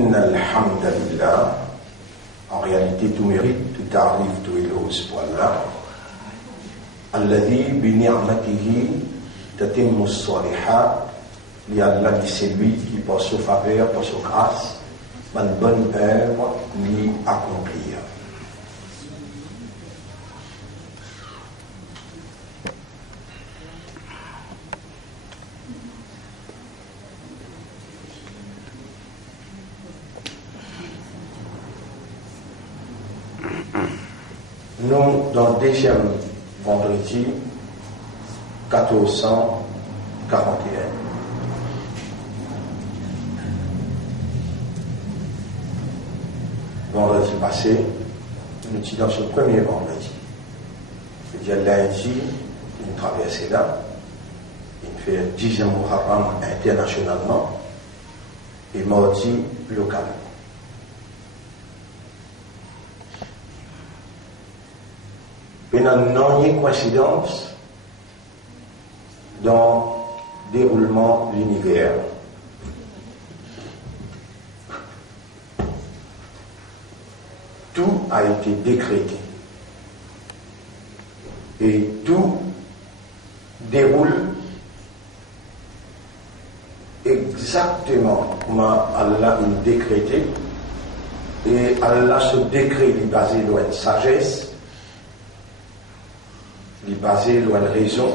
Inna alhamdulillah, en réalité tout mérite, tout arrive, tout éloge pour Allah. Alladhi bi ni'matihi tatimmu s-salihat, li Allah dit c'est lui qui par sa faveur, par sa grâce, une bonne œuvre lui accomplir. Nous, dans le deuxième vendredi 1441, vendredi passé, nous étions dans ce premier vendredi. C'est-à-dire lundi, nous traversons là, il fait 10e Muharram internationalement et mardi localement. Il y a une coïncidence dans le déroulement de l'univers. Tout a été décrété. Et tout déroule exactement comme Allah l'a décrété. Et Allah, ce décret, il est basé sur une sagesse. Il est basé sur une raison,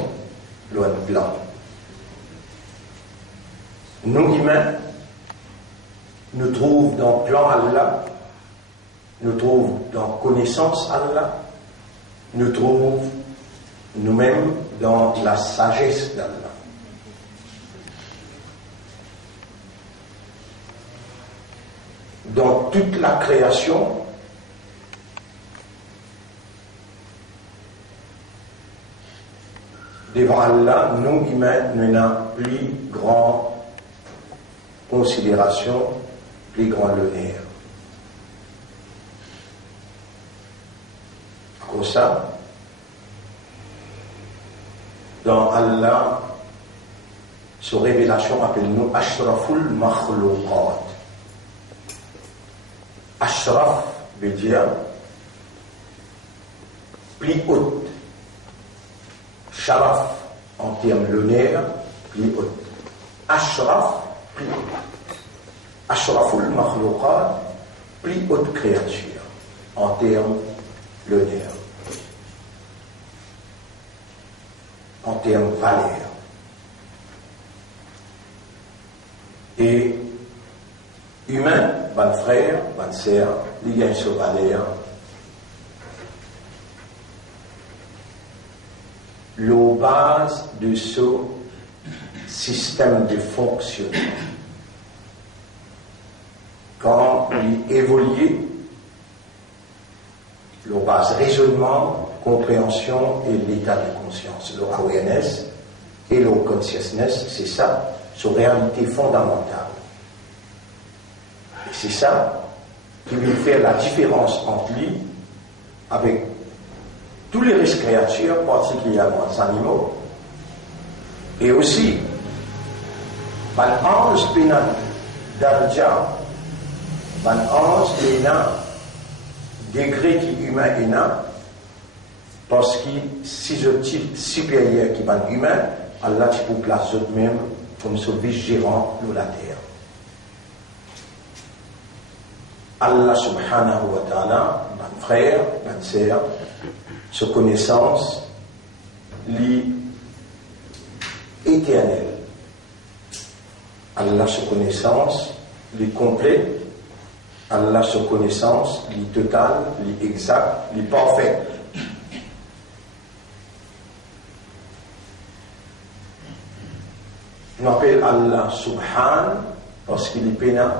sur un plan. Nous, humains, nous trouvons dans le plan Allah, nous trouvons dans la connaissance Allah, nous trouvons nous-mêmes dans la sagesse d'Allah. Dans toute la création, devant Allah, nous humains, nous n'avons plus grande considération, plus grand honneur. Comme ça, dans Allah, sa révélation appelle-nous Ashraful Makhlouqat. Ashraf veut dire plus haute. Sharaf, en termes l'honneur, plus haut. Ashraf, plus haut. Ashraful makhlouqat, plus haute créature, en termes l'honneur. En termes valeur. Et humain, bon frère, bonne sœur, il y a une valeur. La base de ce système de fonctionnement. Quand il évolue, la base raisonnement, compréhension et l'état de conscience, le awareness et le consciousness, c'est ça, c'est une réalité fondamentale. Et c'est ça qui veut faire la différence entre lui avec tous les risques créatures, particulièrement les animaux, et aussi, l'ange pénal d'Arja, l'ange pénal degré qui humain et non, parce que si je type supérieur qui est humain, Allah tu peux placer eux-mêmes comme ce vice-gérant de la terre. Allah subhanahu wa ta'ala, mon frère, ma sœur, sa connaissance, l'éternel. Allah sa connaissance, les complète. Allah sa connaissance, les total, les exact, les parfait. On appelle Allah Subhan parce qu'il est pénal,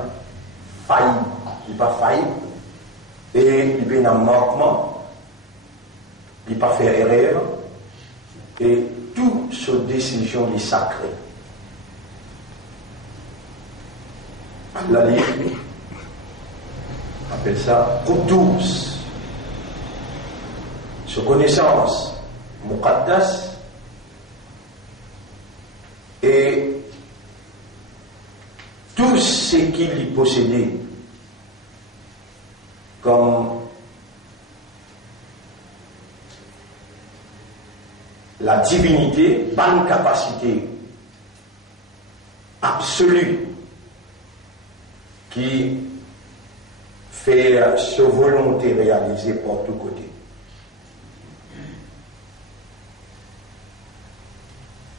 faillible, il n'est pas faillible, et il est pénal manquement, il n'est pas fait erreur, et toute sa décision est sacrée. Allah dit, on appelle ça Qudus, sa connaissance, Muqaddas, et tout ce qu'il y possédait comme la divinité, pas une capacité absolue qui fait sa volonté réalisée par tous côtés.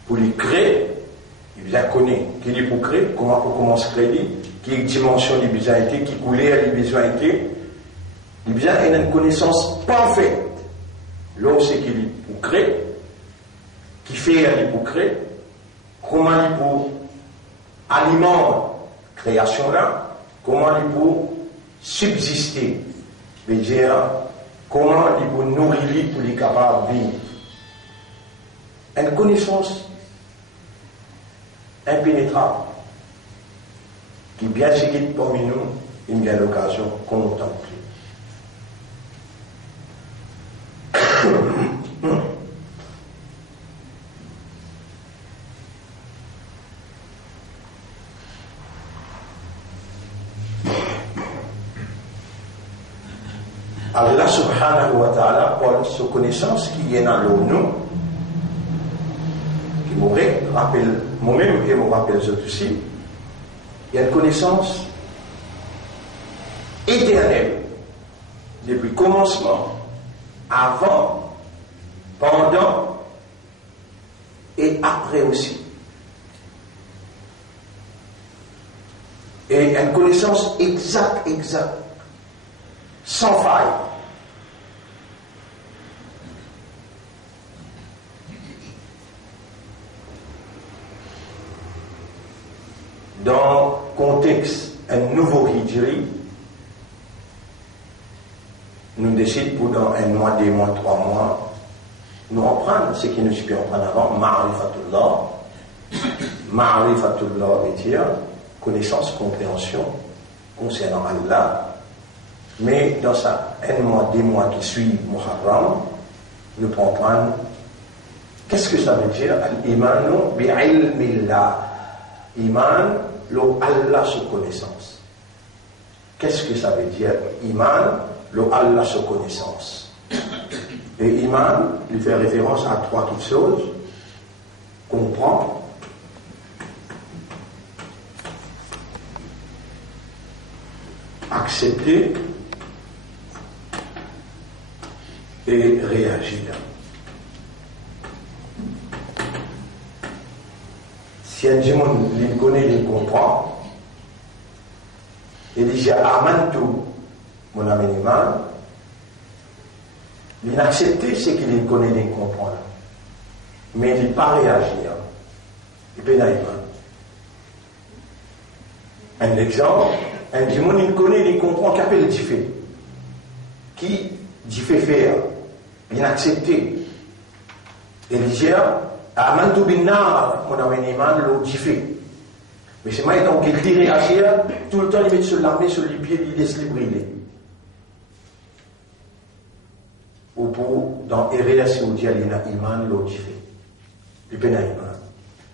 Pour les créer, il bien connaît qui est pour créer, comment on commence à créer, qui dimension il besoin été, qui couleur il besoin été, il bien a une connaissance parfaite. Là c'est qu'il est pour créer, qui fait il pour créer, comment il pour alimenter création là, comment il pour subsister, c'est-à-dire comment il pour nourrir pour les capables de vivre. Une connaissance impénétrable qui bien séquite parmi nous, il y a l'occasion de contempler. Allah subhanahu wa ta'ala, pour sa connaissance qui est dans nous, qui m'aurait rappelle moi-même et me rappelle les autres aussi, il y a une connaissance éternelle depuis le commencement, avant, pendant et après aussi. Et une connaissance exacte, sans faille. Dans le contexte un nouveau Hijri, nous décidons pour dans un mois, 2 mois, 3 mois, nous reprendre ce qui nous suit en avant, Ma'rifatullah veut dire connaissance, compréhension concernant Allah. Mais dans ça, 1 mois, 2 mois qui suit Muharram, nous comprenons qu'est-ce que ça veut dire Al-Imanu bi'ilmillah. Iman, Allah sous connaissance. Qu'est-ce que ça veut dire Iman, Allah sous connaissance. Et Iman, il fait référence à 3 petites choses. Comprendre, accepter et réagir. Si un monde il connaît, il comprend, il dit j'ai amantu mon ami iman, il accepte ce qu'il connaît, il comprend, mais il ne peut pas réagir. Il peut pas. Un exemple, un monde il connaît, il comprend qu'appelle dit fait. Qui dit fait faire, il accepte. Et il dit amantu bin nar, mon ami iman, l'eau dit fait. Mais c'est maintenant qu'il dit réagir, tout le temps il met sur l'armée, sur les pieds, il laisse les brûler. Ou pour, dans Erea, si on dit il y a iman, l'eau dit fait. Il peut pas iman.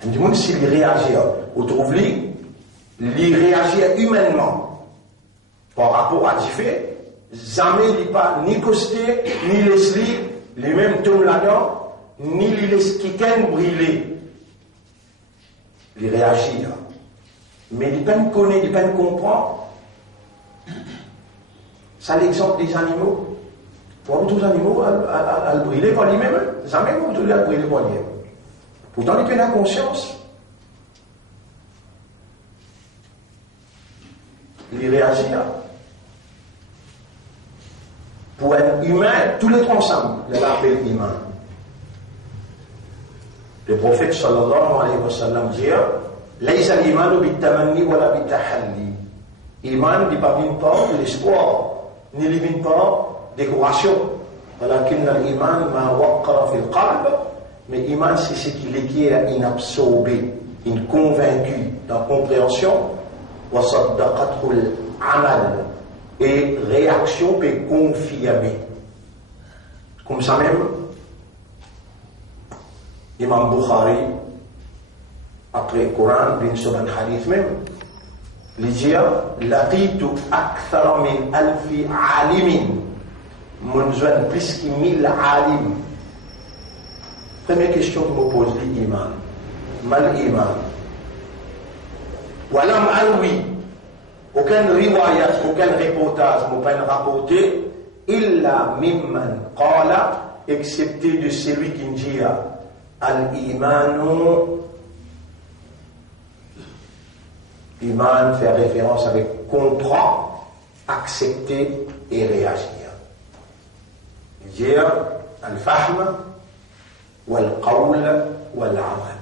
Un du monde, s'il réagit, on trouve lui, il réagit humainement par rapport à fait, jamais il n'est pas ni costé, ni laisse les mêmes tombent là-dedans, ni il laisse quelqu'un brûler. Il réagit. Mais il ne peut pas connaître, il ne peut pas comprendre. C'est l'exemple des animaux. Pour tous les animaux, à le brûler par lui-même, jamais vous pouvez le brûler par lui-même. Pourtant, il peut avoir conscience. Il réagit là. Pour un humain, tous les trois ensemble, il l'appelle humain. Le prophète sallallahu alayhi wa sallam dit Laïsa l'imanu bitamanni wa la bitahalli. Iman n'est pas venu par l'espoir, ni ne vient pas décoration. ولكن الإيمان ما وقر في القلب. Mais iman, c'est ce qui est inabsorbé, inconvaincu dans la compréhension. وصدقته العمل. Et réaction peut confirmer. Comme ça même, Imam Bukhari, après le Coran, bin sur un hadith même, Il dit laqitu akthar min alfi alimin. Mon joint plus que 1000 alim. Première question que me pose l'iman. Mal iman. Walam alwi. Aucun riwayat, aucun reportage m'a rapporté. Illa mimman qala, excepté de celui qui dit al-imanu. Iman fait référence avec comprendre, accepter et réagir. Dire al-fahm wal-qawl wal-amal.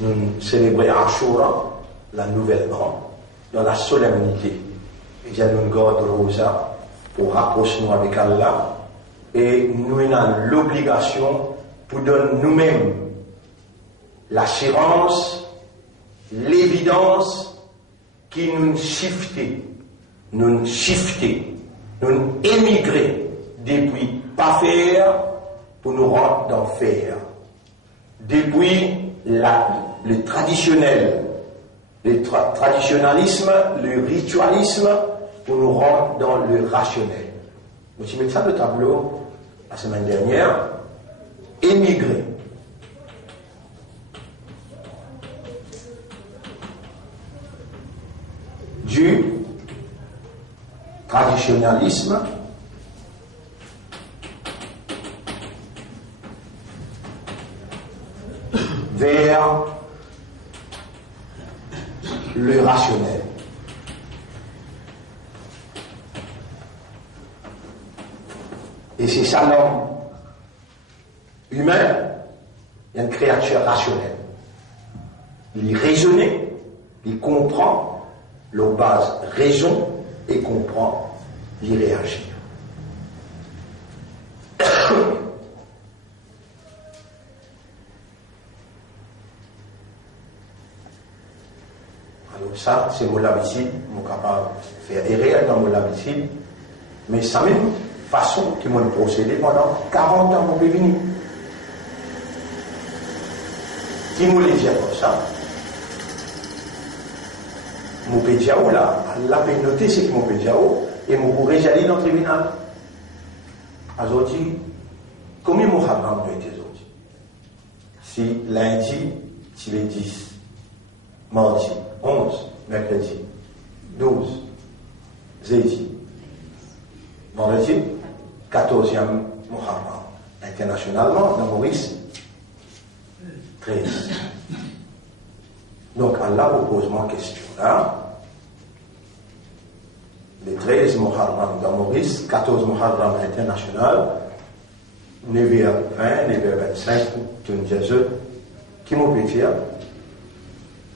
Nous célébrons Ashura, la nouvelle an, dans la solennité. Il y a une garde rosa pour rapprocher nous avec Allah et nous avons l'obligation pour donner nous-mêmes l'assurance, l'évidence qui nous shifter, nous émigrer depuis pas faire pour nous rendre dans faire. Depuis le traditionnel, le traditionnalisme, le ritualisme, pour nous rendre dans le rationnel. Nous avons mis ça le tableau la semaine dernière. Émigrer. Du traditionnalisme vers le rationnel. Et c'est ça l'homme humain, il y a une créature rationnelle. Il raisonne, il comprend, leur base raison et comprend, il réagit. Alors ça, c'est mon labicide, mon capable de faire errer dans mon labicide, mais ça même façon qui m'ont procédé pendant 40 ans mon bébé. Qui m'ont dit comme ça, mon pédiao là, la noté c'est que mon pédiao, et mon pourrait y aller dans le tribunal. Aujourd'hui, combien mon haram a été aujourd'hui? Si lundi, si les 10, mardi, 11, mercredi, 12, jeudi, vendredi, 14e Muharram. Internationalement, dans Maurice, 13. Donc Allah vous pose ma question là. Les 13 Muharram dans Maurice, 14 Muharram international, 9h20, 9h25, tu me dis, qui m'ont pu dire,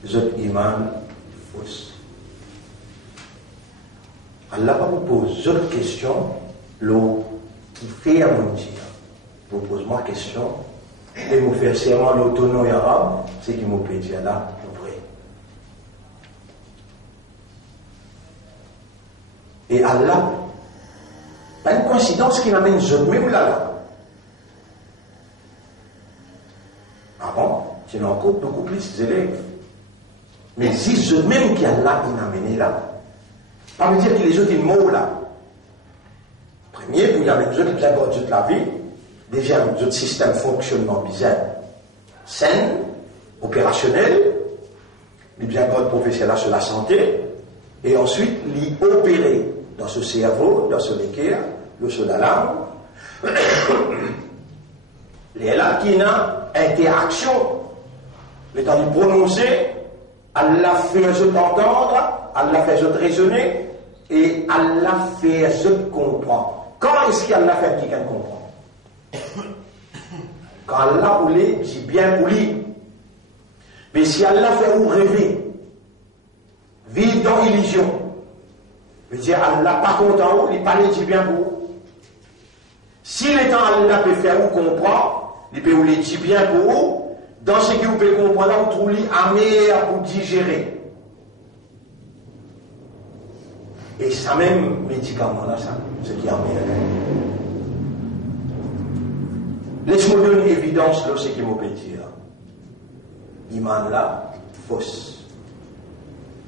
zot iman fausse. Allah vous pose d'autres questions, l'eau qui fait à mon dire. Vous pose ma question, et vous faire serment l'autonomie arabe, c'est qui m'ont pu dire là, vrai. Et Allah, pas une coïncidence qui m'amène zot même là. Ah bon, c'est encore beaucoup plus élèves. Mais si zot même qui Allah il m'a amené là, pas me dire que les autres ils mourent là. Premier, pour y avoir les autres qui abordent toute la vie, déjà un autre système fonctionnement bizarre, sain, opérationnel, les bien abordent professionnels sur la santé, et ensuite l'y opérer dans ce cerveau, dans ce équerre, le sol d'alarme, les là qui n'a interaction, les temps de prononcer, Allah fait eux entendre, Allah fait eux raisonner, et Allah fait eux comprendre. Quand est-ce qu'Allah fait quelqu'un comprend? Quand Allah voulait, dit bien voulu. Mais si Allah fait vous rêver, vivre dans l'illusion, veut dire Allah pas content, il parle dit bien pour vous. Si le temps Allah peut faire vous comprendre, il peut vous le dire bien pour vous, dans ce que vous pouvez comprendre, vous trouvez amer pour digérer. Et ça même médicament là, ça, ce qui est amer. Laisse-moi donner une évidence là, ce qui m'a peut dire. Iman là, fausse.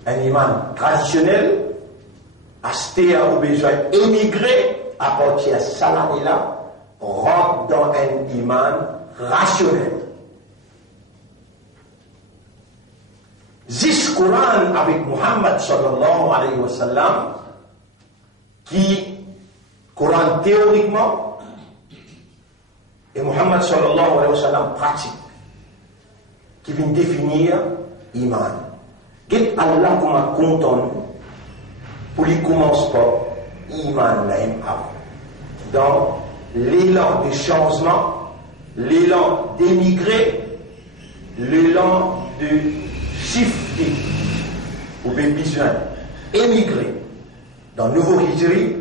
Un iman traditionnel, acheté au besoin émigré, à partir de salarié-là, rentre dans un iman rationnel. Zis Coran avec Muhammad sallallahu alayhi wa sallam, qui, Coran théoriquement, et Muhammad sallallahu alayhi wa sallam pratique, qui vient définir iman. Qu'est-ce Allah comme un content pour lui commence pas iman l'aim avant. Dans l'élan de changement, l'élan d'émigrer, l'élan de shifter, vous avez besoin d'émigrer. Dans le nouveau Hijri,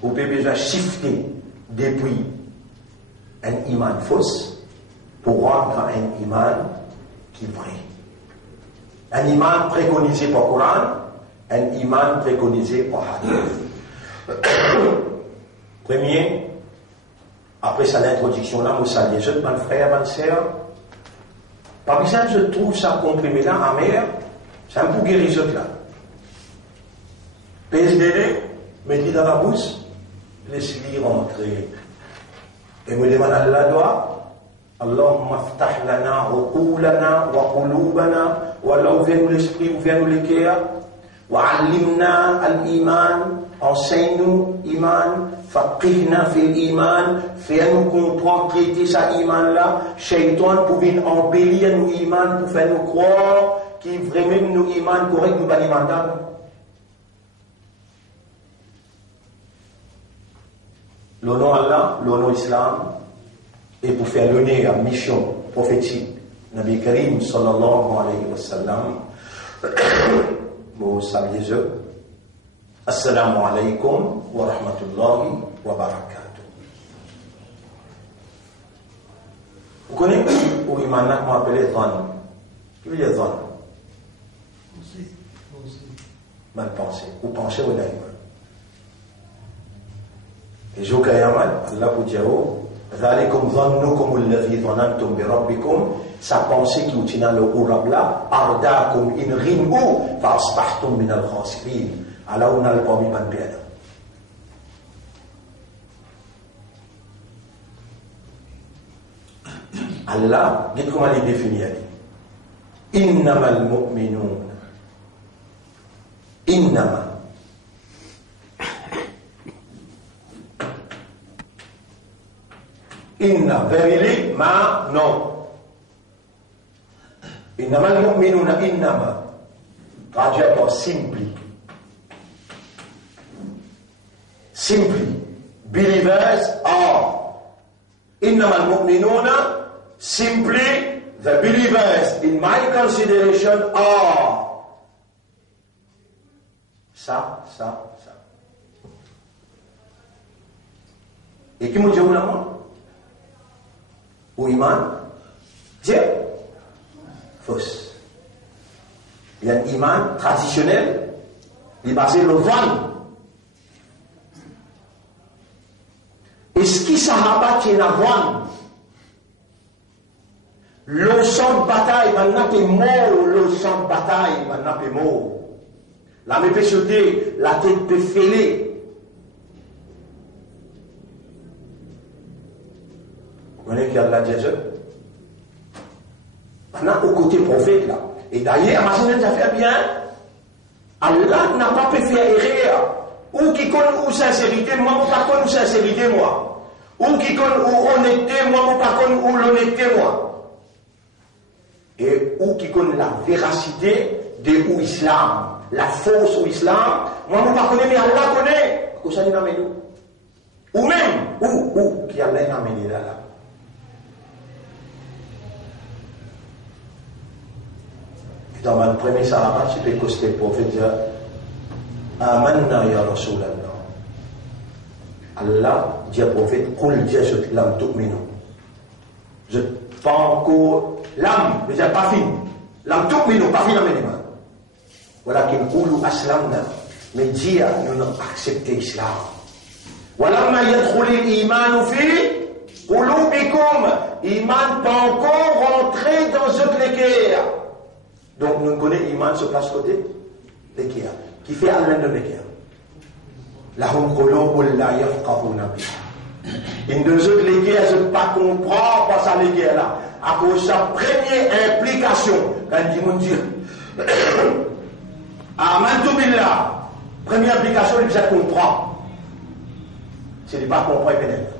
vous avez besoin de shifter depuis un iman fausse pour rendre dans un iman qui est vrai. Un iman préconisé par le Coran, un iman préconisé par Hadith. Premier, après ça l'introduction là, vous saluez, je mon frère, ma soeur. Par exemple, je trouve ça comprimé là, amer, c'est un peu guérisseur là. PSDD, mettez dans la bouche, laissez-le rentrer. Et me demande à la doigt, Allahumma ftah lana, uqulana, wa qulubana, wa Allah ouvre-nous l'esprit, ouvre-nous le cœur, wa allimna al-iman, enseigne-nous iman, faqihna fil iman, fais-nous comprendre, traiter sa iman là, shaitan pour venir embellir nous iman, pour faire nous croire, qui vraiment nous iman correct, nous balimandan. L'honneur Allah, l'honneur Islam, et pour faire l'honneur à la mission prophétique, Nabi Karim sallallahu alayhi wa sallam, vous saluez eux. Assalamu alaikum wa rahmatullahi wa barakatuh. Vous connaissez où il m'a appelé Zan? Qui veut dire Zan? Mal pensé. Vous pensez au naïm. Et je vous Allah vous dit, ذلكم ظنكم الذي ظننتم بربكم, sa pensée qui utina le urabla, ardakum in rin'u, fa asbahtum min al-khasirin. Alors on a le premier ban piada. Allah, dites comment il définit. Innama al-mu'minun. Innama. Inna, verily, ma, non. Innama al-mu'minuna innama. Traduit par simply. Simply, believers are. Innama al-mu'minuna, simply, the believers in my consideration are. Ça. Et qui m'a dit moi? Ou iman? Dieu? Fausse. Il y a un iman traditionnel, il est basé sur le voile. Et ce qui s'arrête qui est la voile, le champ de bataille, maintenant t'es mort, le champ de bataille, maintenant t'es mort. La main peut sauter, la tête peut fêler. Vous voyez qu'il y a de la Jésus. Maintenant, au côté prophète, là. Et d'ailleurs, imaginez ça fait bien. Allah n'a pas pu faire erreur. Ou qui connaît ou sincérité, moi, ou pas connaît ou sincérité, moi. Ou qui connaît ou honnêteté, moi, ou pas connaît ou l'honnêteté, moi. Et ou qui connaît la véracité de ou islam. La fausse ou islam, moi, ou pas connaît, mais Allah connaît. Que ça nous amène nous. Ou même, ou qui a l'air amené là. Dans ma première sarabah, tu peux coster pour faire dire Amanna ya Rasulallah. Allah dit au prophète, Qul jasut lam tu'minu. Je pas encore l'âme, mais j'ai pas fini. Lam tu'minu, pas fini l'âme. Voilà qu'il qulu aslamna. Mais dit, nous n'avons pas accepté l'islam. Walamma yadkhuli l'iman fi qulubikum. Iman pas encore rentré dans ce cœur. Donc nous connaissons l'iman sur place côté l'équerre. Qui fait à l'un de l'équerre. Lahum qulubun la yafqahuna biha. Une de ceux l'équerre, je ne pas comprendre pas ça l'équerre là. À cause de sa première implication, quand il dit mon Dieu, Amantu billah, première implication, il dit ça comprend. C'est de ne pas comprendre et pénètre.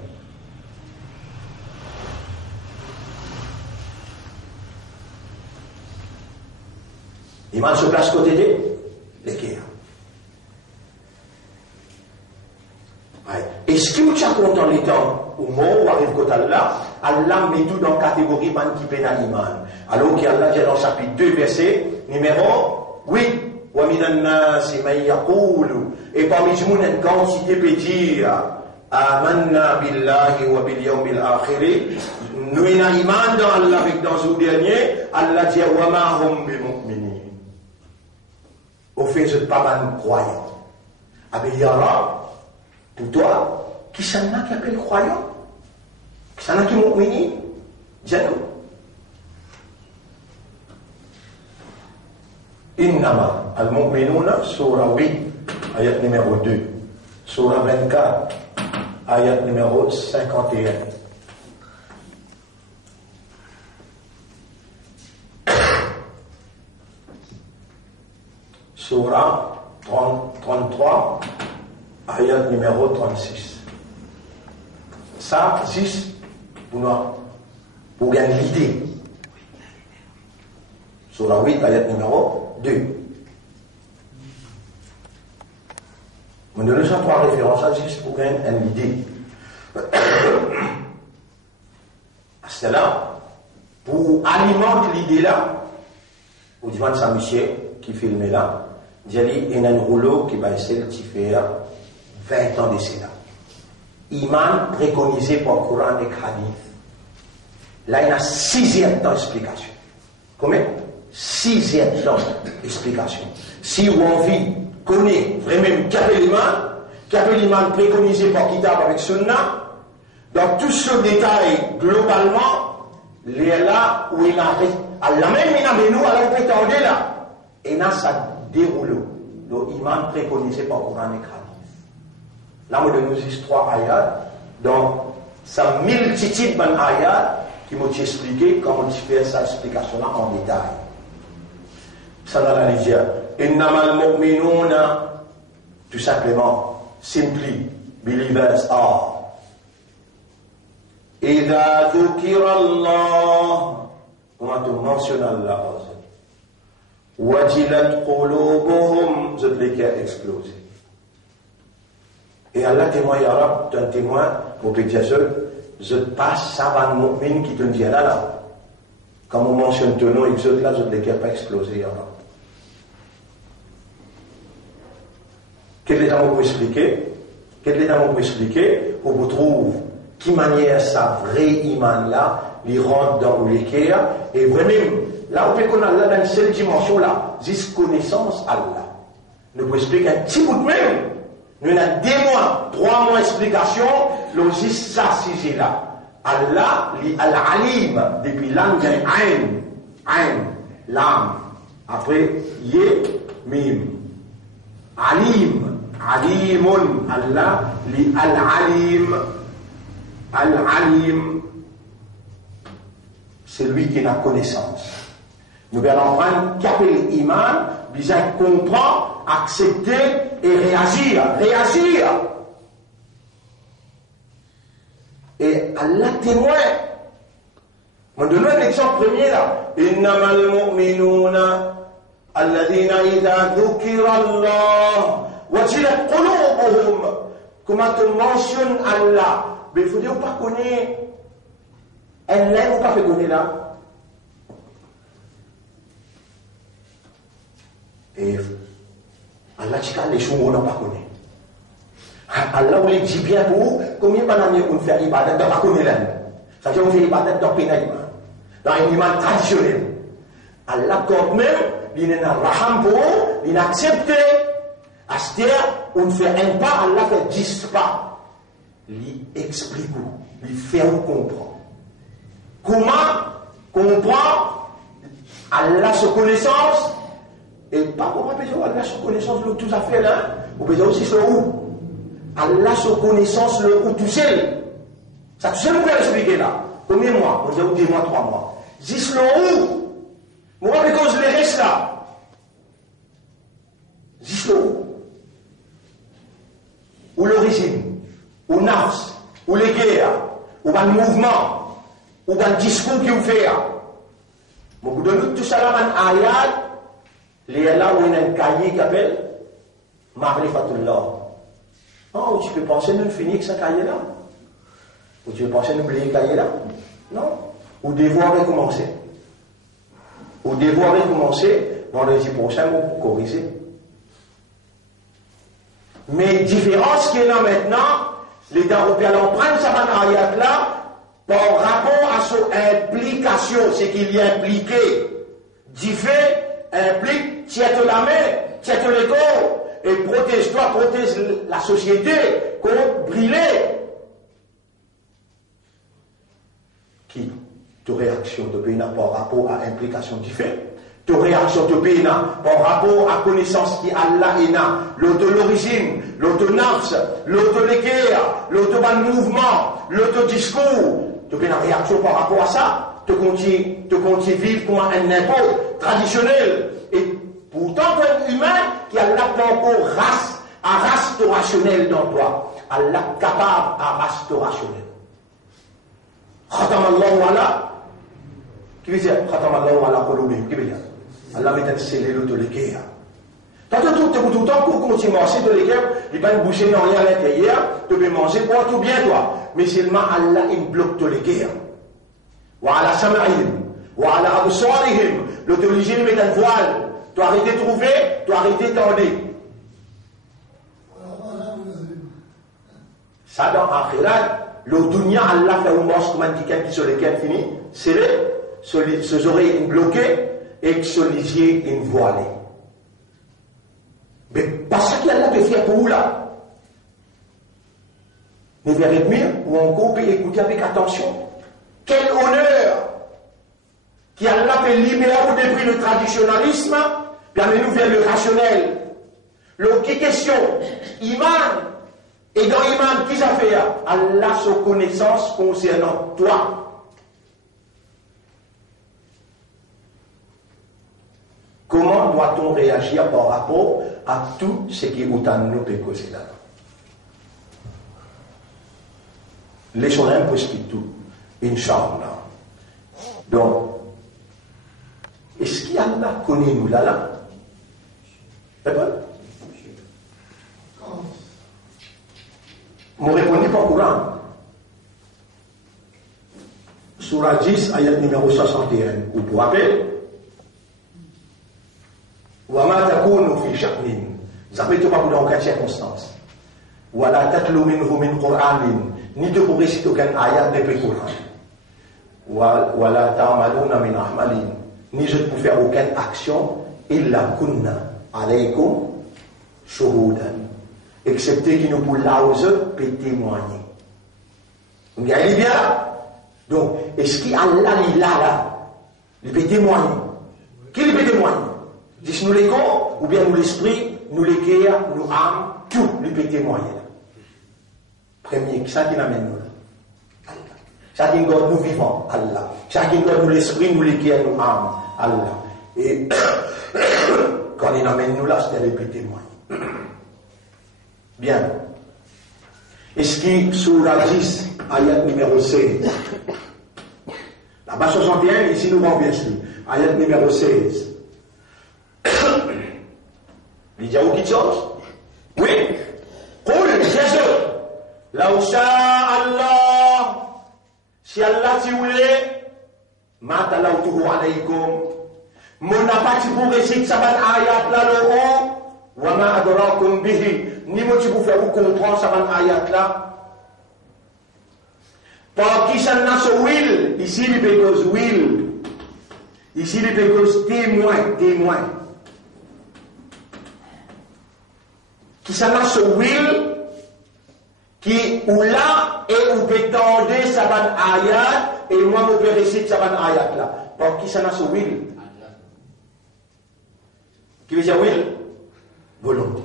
Iman se place côté de l'équerre. Est-ce que tu as content les temps au moment où arrive côté Allah, Allah met tout dans la catégorie man qui peine à l'iman. Alors qu'Allah dit dans le chapitre 2, verset numéro 8. Wa minan nasi man yaqulu. Et parmi les gens, une quantité peut dire Amanna billahi wa bil yawmil akhir. Nous avons iman dans Allah avec dans ce dernier. Allah dit wa ma hum bi mu'minin. Au fait, je ne suis pas mal croyant. Ah ben, Yara, pour toi, qui s'en a qui appelle croyant? Qui s'en a qui m'ont mu'minin? Dis-nous. Innama al-mu'minuna, surah 8, ayat numéro 2. Surah 24, ayat numéro 51. Surah 33, ayat numéro 36. Ça, 6, pour gagner l'idée. Surah 8, ayat numéro 2. On donne ça 3 références à 6 pour gagner une idée. C'est là, pour alimenter l'idée là, au divan de Saint-Michel, qui filmait là, il y a un rouleau qui va essayer de faire 20 ans d'essai là. Iman préconisé par le Coran et le Hadith. Là, il y a 6e temps d'explication. Combien? 6e temps d'explication. Si vous avez connaît vraiment qu'appelle l'iman préconisé par Kitab avec Sunna, dans tout ce détail, globalement, il est là où il a la même nous à la prétendue là. Et là, ça déroule. L'imam préconisé par le Coran et Hadith. Là, on donne nous 3 ayats, donc, ça multitude d'ayats qui m'ont expliqué comment tu fais cette explication-là en détail. Ça dans la Niger. Innamal mu'minuna, tout simplement, simply, believers are. Idha dhukira Allah, comment tu mentionnes Allah, wajilat qulubuhum, je te l'ai explosé. Et Allah témoigne, ya Rab, tu es un témoin, pour que je passe ça va de mu'min qui te dit là. Quand on mentionne ton nom et que je là, je te l'ai pas explosé, ya Rab. Quel est l'amour pour expliquer? Quel est l'amour pour expliquer? Pour vous trouver qui manière sa vraie iman là, il rentre dans l'équerre, et vraiment, là, on peut qu'on a là dans une seule dimension là, juste connaissance Allah. Nous pouvons expliquer un petit bout de même. Nous avons 2 mois, 3 mois d'explication, nous juste ça, si là. Allah, Al-Alim, depuis là, nous avons Ain, l'âme. Après, Yé, Mim. Alimun, Allah, Al-Alim, c'est lui qui a connaissance. Nous allons prendre qu'appelle l'iman, bien comprendre, accepter et réagir. Et Allah témoin. On donne un exemple premier là. Innamal mu'minuna alladhina idha dhukira Allah wajilat qulubuhum. Comment tu mentionnes Allah? Mais il faut dire pas connaître. Elle l'aime ou pas fait connaître là? Et Allah dit que les choses on n'a pas connu. Allah vous dit bien pour vous, combien d'années on fait l'ibadat dans pas connaître là? Ça veut dire on fait l'ibadat dans pénaïma, dans un iman traditionnel. Allah quand même, il est un raham pour vous, il accepte. À ce terme, on ne fait un pas, Allah fait 10 pas. Il explique vous, il fait vous comprendre. Comment comprendre? Allah se connaissance, et pas pour répéter, Allah se connaissance, le tout à fait là, vous pouvez aussi ce où. Allah se connaissance, le où tout seul. Ça tout seul, vous pouvez l'expliquer là. Combien de mois? Vous avez 2 mois, 3 mois. Dis le où. Vous voyez cause les restes là. Dis le où. Ou l'origine, ou nafs, ou les guerres, ou le mouvement, ou le discours qu'il fait. Beaucoup de nous, tout ça là, un ayat, les là où il y a un cahier qui appelle Ma'rifatullah. Oh, tu peux penser nous finir ce cahier là? Ou tu peux penser nous oublier le cahier là? Non. Ou devoir recommencer. Ou devoir recommencer, vendredi prochain, pour corriger. Mais différence qu'il y a là maintenant, les Européens prennent ça dans ayat là, par rapport à son implication, c'est qu'il y a impliqué. Du fait, implique, tiens la main, tiens le corps, et protège-toi, protège la société, contre brûler. Qui? Ta réaction de péna par rapport à implication du fait. Ta réaction de péna par rapport à connaissance qui Allah est là, l'auto-l'origine, l'auto-nafs, l'auto-l'équerre, l'auto-mouvement, l'auto-discours. Tu as une réaction par rapport à ça, tu continues vivre comme un n'importe traditionnel. Et pourtant, tu es un humain qui a là pas encore race rationnelle dans toi. Allah capable à race rationnelle. Khatam Allahu ala. Qui veut dire Khatam Allahu ala qulubihim? Qui veut dire Allah met un scellé de l'équerre. Tout le temps pour continuer à manger de l'équerre, il va bouger dans rien à l'intérieur, tu peux manger pour tout bien toi. Mais seulement Allah il bloque de l'équerre. Wa ala sam'ihim, wa ala absarihim, l'autorigine met un voile. Tu as arrêté de trouver, tu as arrêté de tendre. Ça dans l'akhirat, le dunya Allah fait un monstre comme un dican qui sur lesquels finit, serré, ses oreilles bloquées et ses yeux voilés. Mais parce qu'il y a là de faire pour vous là. Mais verrez mieux, ou encore peut écouter avec attention. Quel honneur qui a là fait libérer au début le traditionnalisme, puis amenez-nous vers le rationnel. Le qui question, Iman, et dans Iman, qui ça fait? Allah sa connaissance concernant toi. Comment doit-on réagir par rapport à tout ce qui est autant de nous peut causer là? Laissons un peu expliquer tout. Inch'Allah. Donc, est-ce qu'il y a là connaît nous là? C'est bon? Vous répondez pas au Coran. Surah 10, ayat numéro 61. Vous vous rappelez? وما تكون في شأن زعمتوا pas dans aucune circonstance ولا تتلو منه من قرآن ni de vous réciter aucun ayat de Coran ولا تعملون من عمل ni je ne peux faire aucune action إلا كنا عليكم شهودا excepté qui nous pour l'ause peut témoigner. Vous voyez bien? Donc est-ce qu'Allah il là il peut témoigner? Qui il peut témoigner? Dis-nous les corps, ou bien nous l'esprit, nous les cœurs, nous âmes, tout lui peut témoigner. Premier, ça qui l'amène nous là. Allah. Ça qui nous vivons, Allah. Ça qui nous l'esprit, nous les cœurs, nous âmes, Allah. Et quand il amène nous là, c'est lui peut témoigner. Bien. Est-ce qu'il, sur la 10, ayat numéro 16, là-bas 61, ici nous vont bien sûr. Ayat numéro 16. Il y a quelque chose? Oui. Qul, Jésus. Law sha'a Allah. Si Allah si voulait, ma talawtuhu alaykum. Mon n'a pas si vous réciter sa bonne ayat là le haut. Wa ma adrakum bihi. Ni moi tu vous faire vous comprendre sa bonne ayat là. Par qui ça n'a so will. Ici il because will. Ici il because témoin. Qui s'en a ce will, qui ou là, et ou peut tendre sa bonne ayat, et moi, je peux réciter sa bonne ayat là. Par qui s'en a ce will? Qui veut dire will? Volonté.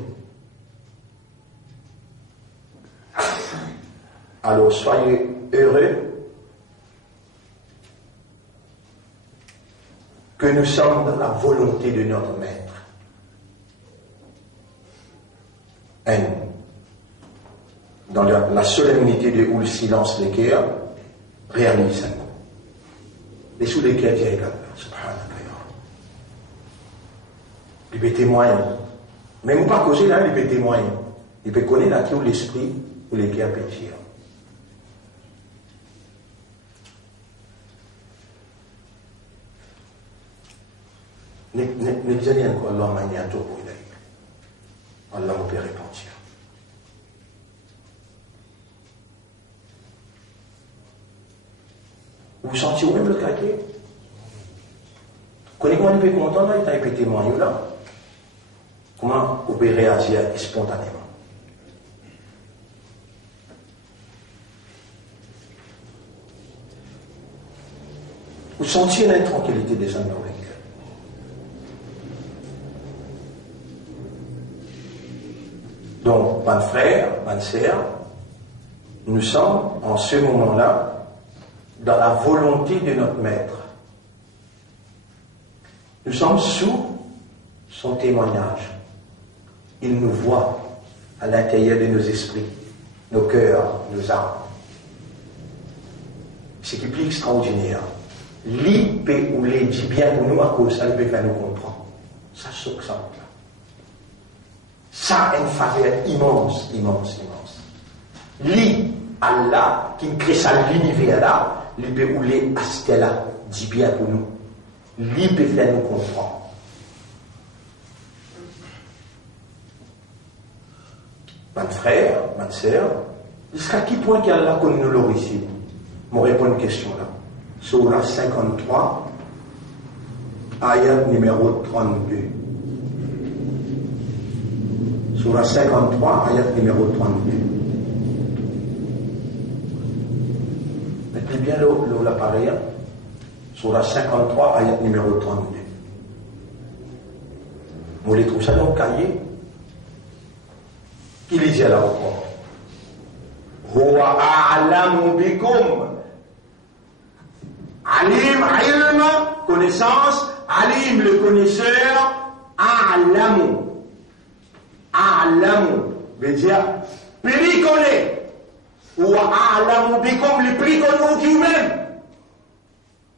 Alors soyez heureux que nous sommes dans la volonté de notre Maître. Dans la solennité de où le silence des cœurs réalise ça. Et sous les cœurs direct subhanallah. Il peut témoigner. Mais nous pas causer là, il peut témoigner. Il peut connaître là qui où l'esprit ou les cœurs péchés. Ne disait encore Allah m'a dit à tout pour lui. Allah m'a fait repentir. Vous sentez même le caquet? Connaissez-vous un peu content là, il t'a été témoigné là? Comment vous pouvez réagir spontanément? Vous sentez l'intranquillité des hommes dans le cœur. Donc, mon frère, ma sœur, nous sommes en ce moment-là dans la volonté de notre Maître. Nous sommes sous son témoignage. Il nous voit à l'intérieur de nos esprits, nos cœurs, nos âmes. Ce qui est plus extraordinaire. L'IP ou les dit bien pour nous à cause ça, il peut faire nous comprendre. Ça saute ça. Ça a une faveur immense, immense, immense. Li, Allah, qui crée ça l'univers là, il peut ou les aspects là, dit bien pour nous. Li peut faire nous comprendre. Mon frère, ma sœur, jusqu'à qui point qu'Allah connaît nous l'origine? Je réponds à une question là. Surah 53, ayat numéro 32. Surah 53, ayat numéro 32. Mettez bien l'appareil. Surah 53, ayat numéro 32. Vous les trouvez ça dans le cahier? Qui les dit à la report? Huwa a'lamu bikum. Alim, ilm, connaissance. Alim, le connaisseur. A'lamu. A'lamu veut dire plus connaît. Ou a'lamu bikum, le plus connaît vous-même.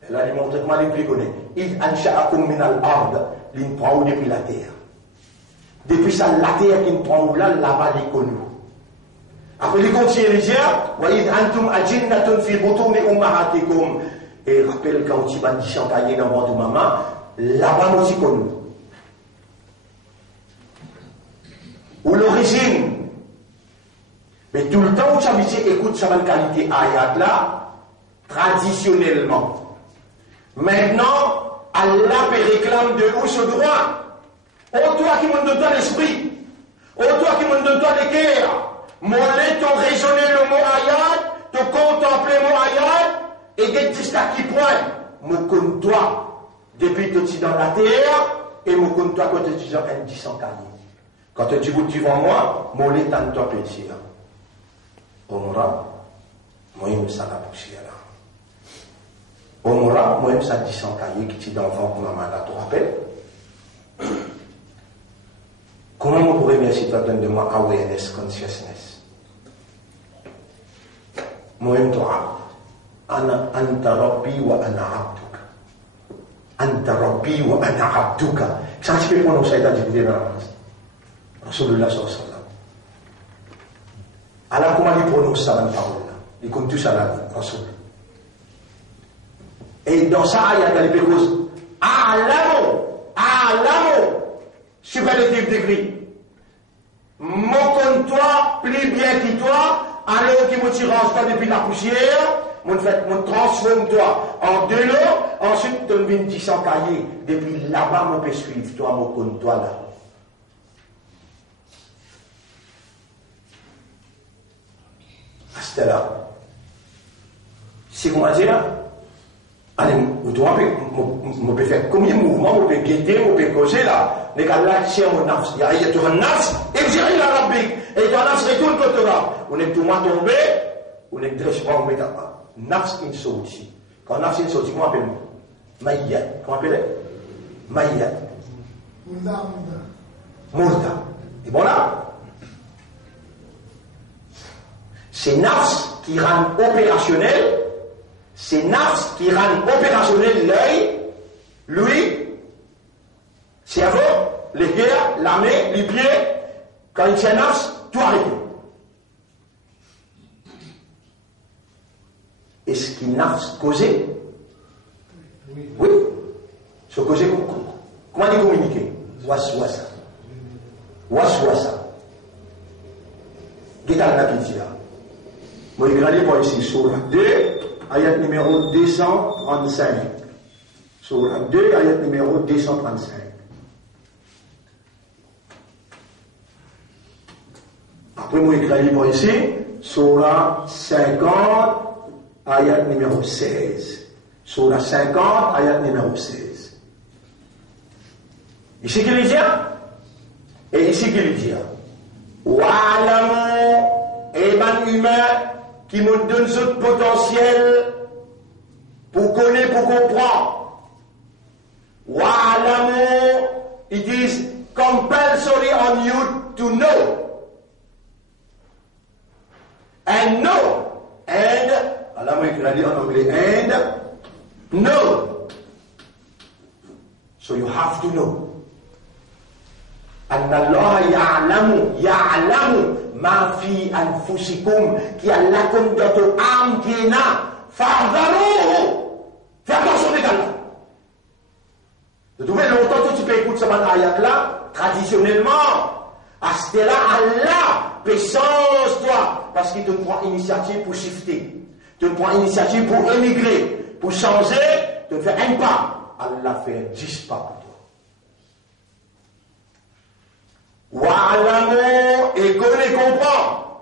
Elle a montré comment les plus connaît. Il ansha'akum min al-ard, l'imprend depuis la terre. Depuis ça, la terre qui nous prend là, là-bas, les connu. Après, il continue à dire, wa id antum ajinnatun fi butuni ummahatikum. Et rappelle quand tu vas dire chantailler dans votre maman, là-bas, aussi connu. Ou l'origine. Mais tout le temps où tu as écoute ça, la qualité ayat là, traditionnellement. Maintenant, Allah réclame de où ce droit? Oh, toi qui me donnes toi l'esprit, oh, toi qui me donnes toi le cœur, mon lait, ton raisonner le mot ayat, te contempler le mot ayat, et get jusqu'à qui point, me compte toi, depuis que tu es dans la terre, et me compte toi quand tu es dans un 10 cahier. Quand tu dis devant moi, mon lait t'en toi petit. Omra, moi, il me ça la poussière là. Omra, moi, il me ça 10 cahier qui t'es d'enfant pour maman là, tu te rappelles? Comment on pourrait remercier toi de moi awareness, consciousness? Moi, je ana anta rabbi wa ana abduka. Anta rabbi wa ana abduka. Ça, tu peux prononcer ça, tu peux dire dans la phrase. Rasulullah sallallahu alayhi wa sallam. Alors, comment il prononce ça dans la parole là? Il compte tout ça là, Rasul. Et dans ça, il y a des pécos. A'lamu. Superlatif degré. Mon compte toi, plus bien que toi, alors qui me tirage toi depuis la poussière, mon transforme toi en de l'eau, ensuite tu me viens 10 cahiers, depuis là-bas, mon peut suivre toi, mon compte toi là. À ce là, c'est comment dire? Allez, on peut faire combien de mouvements, on peut guetter, on peut causer là. Mais quand là, c'est mon nafs. Il y a tout un nafs, et j'ai rien à la bique. Et dans nafs, c'est tout le côté là. On est tout le monde tombé, on est dressement, on met à part. Nafs in sauti. Quand nafs in sauti, comment appelle-moi? Maïyat. Comment appelle-le? Maïyat. Mourda. Et bon là, c'est nafs qui rend opérationnel. C'est nafs qui rend opérationnel l'œil, lui, cerveau, les pieds, la main, les pieds. Quand il tient nafs, tout arrête. Est-ce qu'il nafs causé? Oui. Se causer comment il communiquer? Waswasa. Waswasa. Qu'est-ce qu'il dit là? Moi, je vais aller pour ici, sur 2. Ayat numéro 235. Surah 2, ayat numéro 235. Après, moi, écrit pour ici, Surah 50, ayat numéro 16. Surah 50, ayat numéro 16. Ici qu'il dit, et ici qu'il dit, Wa'alamu, et man humain, qui me donne ce potentiel pour connaître, pour comprendre. Wa'alamu, it is compulsory on you to know. And know. And, alors moi je dit en anglais, and know. So you have to know. أن الله يعلم ما في أنفسكم qui a lakum dans âme qui est là. Fahdaruhu. Fais attention les gars. De trouver longtemps que tu peux écouter ce ayat là, traditionnellement, à ce là, Allah, puissance toi, parce qu'il te prend initiative pour shifter, te prend initiative pour émigrer, pour changer, te faire un pas. Allah fait 10 pas pour toi. Wa'alamu et connaît, comprend.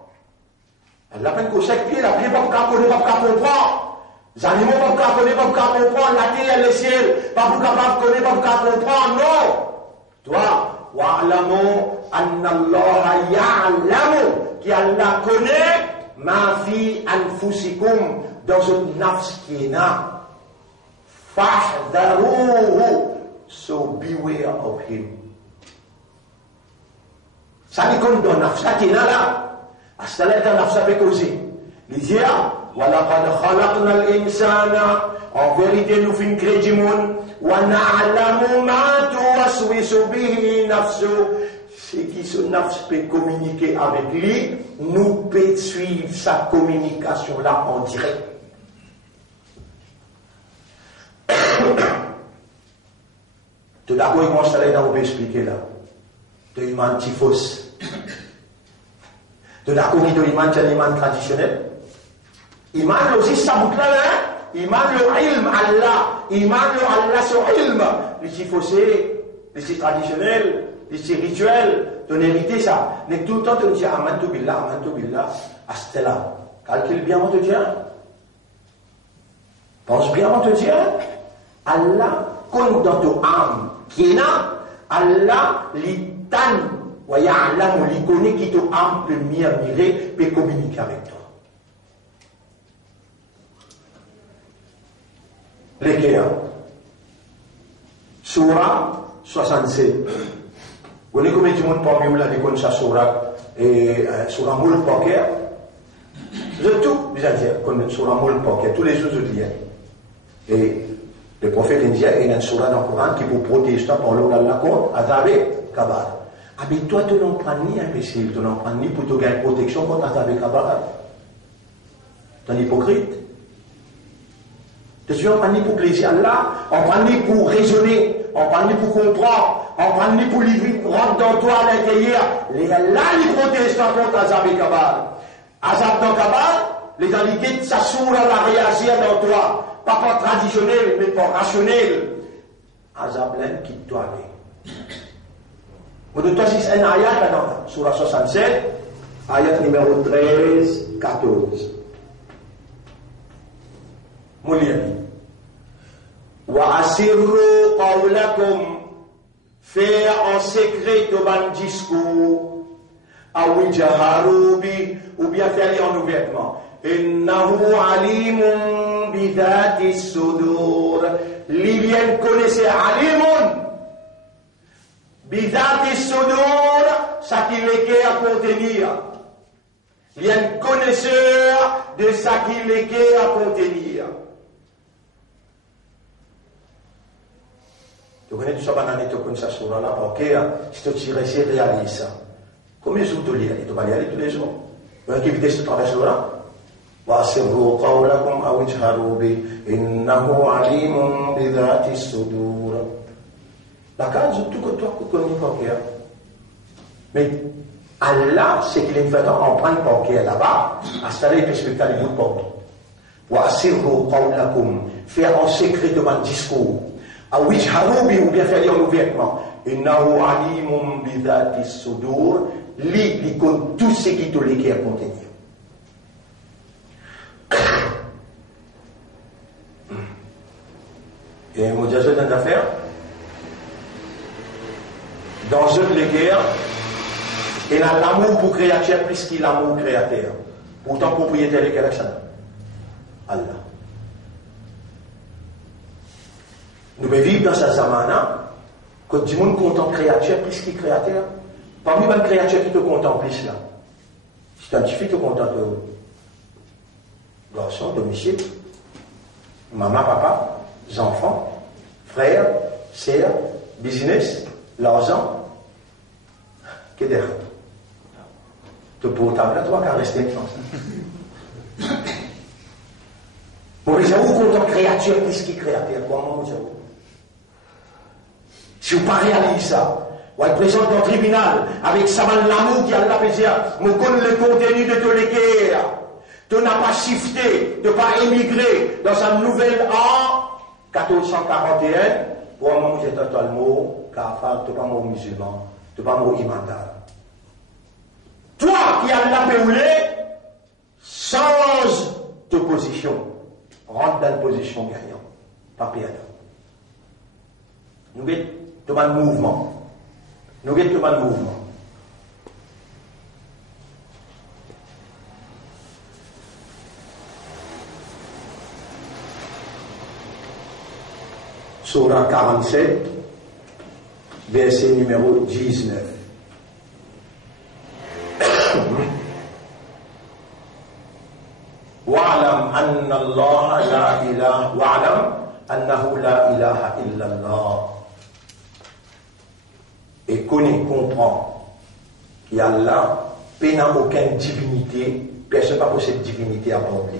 Elle peine qu'au chaque pied, la prière pas connaît, pas comprendre. Les animaux pas connaît, pas comprendre. La terre et le ciel, pas capable connaître, pas comprendre. Non. Toi, wa'alamu anna Allah ya'lamu, qui Allah connaît, ma fi anfusikum, dans une nafs qui est là. Fahdharuhu, so beware of him. Ça n'est qu'on donne nafsa qui est là. À ce là, dans nafsa peut causer. Il dit, وَلَقَدْ خَلَقْنَا الْإِنسَانَ, en vérité nous fin créer du monde, وَنَعْلَمُ مَا تُوَسْوِسُ بِهِ نَفْسُ, ce qui ce nafs peut communiquer avec lui, nous peut suivre sa communication là en direct. Tout d'abord, il commence à aller dans, on peut expliquer là. De l'iman typhos. De la corrida de l'iman, c'est l'iman traditionnel. Iman aussi, ça boucle là, iman le ilm Allah. Iman le Allah sur ilm. Les typhosés, les traditionnels, les rituels, ton hérité ça. Mais tout le temps, tu me dis, amantu billah, astella. Calcule bien avant de dire. Pense bien avant de dire. Allah compte dans ton âme. Qui est là, Allah, tan wa ya'lamu li connaît qui te âme peut mirer, peut communiquer avec toi. Lesquels? Surah 67. Vous connaissez combien de monde parmi vous là qui ça surah et surah Mulk Poker? De tout, c'est-à-dire comme surah Mulk Poker, tous les jours je dis. Et le prophète indien, il y a une surah dans le Coran qui vous protège par l'Allah contre Azab Kabar. Ah, mais toi, tu n'en prends ni imbécile, tu n'en prends ni pour te gagner protection contre Azab Kabar. Tu es un hypocrite. Tu n'en prends ni pour plaisir Allah, on prend ni pour raisonner, on prend ni pour comprendre, on prend ni pour livrer, rentre dans toi à l'intérieur. Là, il protège contre Azab Kabar. Azab dans Kabar, les indiqués, ça s'ouvre à la réagir dans toi. Pas par traditionnel, mais par rationnel. Azab l'un quitte toi. Vous de toi, c'est un ayat là-dedans, sur la 67, ayat numéro 13, 14. Mouliami. Wa asirru qawlakum, faire en secret de ban discours, awi jaharu bi, ou bien faire en ouvertement. Innahu alimun bi dhati sudur, li bien connaissez alimun bi dhati sudur, ça qui est à contenir. Il y a un connaisseur de ce qu'il est à contenir. Tu connais tout ça, banane, tu connais ça sur là, ok, si tu tires, c'est réalise ça. Combien de jours tu lis? Tu vas lire tous les jours. Tu vas éviter ce travail sur là. وَأَسِرُّوا قَوْلَكُمْ أَوْ اجْهَرُوا بِهِ إِنَّهُ عَلِيمٌ بِذَاتِ الصُّدُورِ. La case, tout que toi, tu connais pas, mais Allah, c'est qu'il est fait en prendre porquet là-bas, installer les spectacles de porte. Wa asirru qawlakum, faire en secret de mon discours. Aw ijharu ou bien faire en ouvertement. Innahu alimun bi dhati sudur, li compte tout ce qui te l'est à contenir. Et mon Dieu, c'est une affaire. Dans une les guerres, il a l'amour pour créateur plus qu'il a l'amour créateur. Pourtant, propriétaire de quelle action? Allah. Nous vivons dans ce zamana, que du monde contemple créateur plus qu'il créateur. Parmi les créatures qui te contemplent plus là, c'est un petit fille qui te contemple garçon, domicile, maman, papa, les enfants, frères, sœurs, business, l'argent. Que derrière te portable à toi qu'à rester une chance. Pour les où content créature plus qui créateur, comment vous avez? Si vous parlez à ça, ou elle présente dans le tribunal avec ça l'amour qui a la plaisir, vous connaissez le contenu de tous les guerres, tu n'as pas shifté, tu n'as pas émigré dans un nouvel an 1441, pour un moment j'ai un mot, car tu n'es pas mot musulman, tu n'es pas mot imandal. Toi qui as la péoulé, change de position, rentre dans la position gagnante, pas perdant. Nous avons un mouvement. Nous avons un mouvement. Surah 47, verset numéro 19. Wa'lam anna Allah la ilaha wa'lam annahu la ilaha illallah. Et connaît, comprend qu'il y a là, il n'y a aucune divinité, personne n'a pas cette divinité à porter.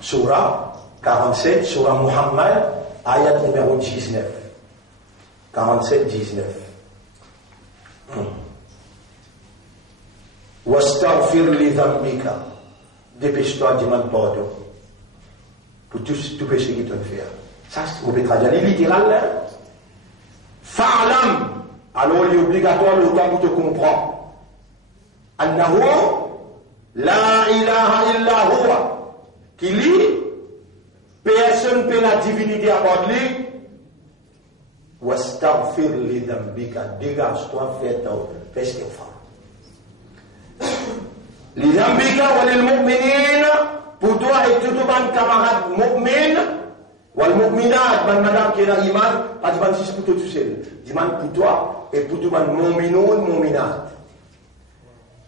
Surah 47, Surah Muhammad, ayat numéro 19. 47, 19. Wastaghfir li dhanbika. Dépêche-toi, demande pardon pour tout péché qui te fait. Ça, vous pouvez traduire littéral là. Fa'lam. Alors, il est obligatoire le temps pour te comprendre. Annahu la ilaha illa huwa. Qui lit, personne peut la divinité à part lui. Wastaghfir li dhanbika. Dégage-toi, fais ce qu'il faut. Li dhanbika wa lil mu'minin. Pour toi et tout le camarade mu'min, ou le mu'minat, madame qui est dans l'iman, pas de si pour toi tout seul. Dis-moi pour toi et pour tout le mu'minoun, mu'minat.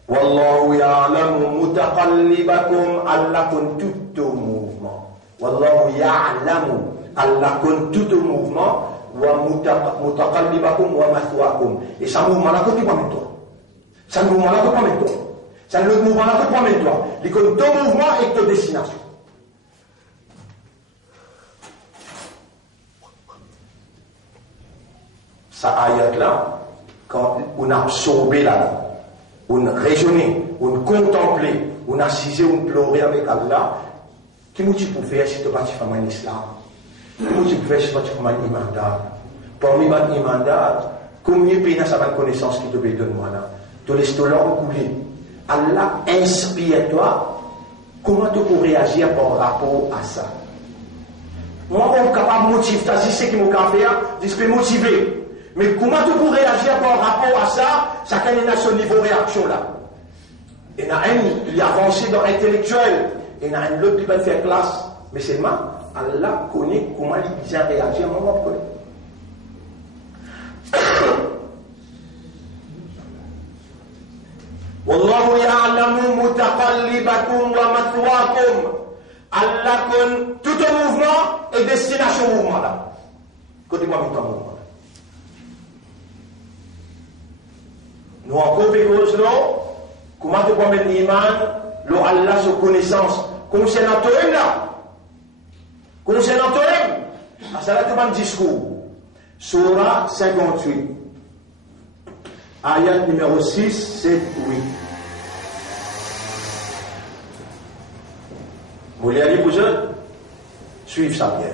Wallahu ya'lamu mutaqallibakum, Allah connaît tout au mouvement. Wallahu ya'lamu, Allah connaît tout au mouvement, wa mutaqallibakum wa mathwakum. Et ça mouvement là, tu prends toi. Ça mouvement là, tu prends toi. C'est le mouvement là que promets-toi. Il connaît ton mouvement et ta destination. Ça ayat là, quand on a absorbé là, on a raisonné, on a contemplé, on a assisé, on a pleuré avec Allah, qui nous dit pour faire si tu n'es pas en islam? Qui nous dit pour faire si tu n'es pas en imandal? Parmi les imandal, combien de pays n'a pas de connaissance qui te donne moi là? Tu laisses ton langue couler. Allah inspire toi Comment tu peux réagir par rapport à ça? Moi, je suis capable de motiver, c'est ce qui m'a fait, je suis motivé. Mais comment tu peux réagir par rapport à ça? Chacun est à son niveau de réaction là. Il y en a un, il est avancé dans l'intellectuel. Il y en a un autre qui va faire classe. Mais seulement, Allah connaît comment il vient réagir, moi, je connais. Wallahu ya'lamu mutaqallibakum wa mathwaakum. Allah connaît tout un mouvement et destination au mouvement là. Côté-moi, tout un mouvement. Nous encore quelque non? Comment tu peux mettre l'iman, le Allah sur connaissance concernant toi là? Concernant toi, ça là tout un discours. Surah 58. Ayat numéro 6, 7, 8. Vous voulez aller pour eux? Suivez ça bien.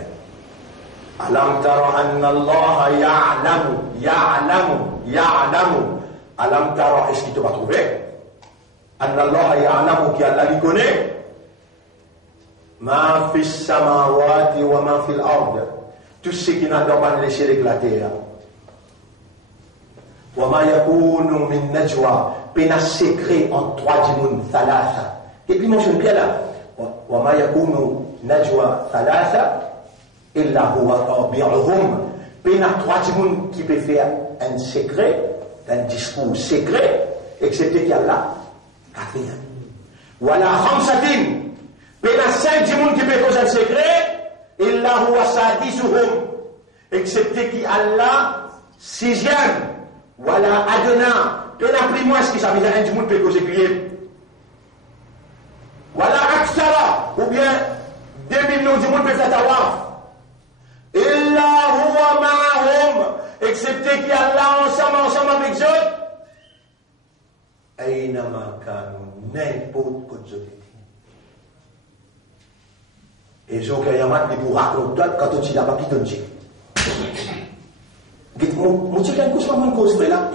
Alam tara anna Allah ya'lamu. Alam tara, est-ce qu'il te va trouver? Anna Allah ya'lamu, qui Allah lui connaît. Ma fi samawati wa ma fi al-ard. Tout ce qui n'a pas laissé l'éclater là. وما يكون من نجوى بين secret entre trois djimoun ثلاثة. Et puis mentionne bien là. وما يكون نجوى ثلاثة إلا هو رابعهم. بين trois djimoun qui peut faire un secret, un discours secret, excepté qu'il y a là quatrième. ولا خمسة. بين cinq djimoun qui peut causer un secret, إلا هو سادسهم. Excepté qu'il y a là sixième. Voilà, Adona, prenez-moi ce qui ça veut dire un du monde peut causer crier. Voilà, Aksara, ou bien 2 millions du monde peut faire tawaf. Illa huwa ma'ahum, excepté qu'il y a là ensemble avec eux. Aynama kanu, n'importe quoi de eux. Et je crois qu'il y a un match pour raconter quand tu n'as pas quitté le Dieu. Mon petit coup sur mon cause là.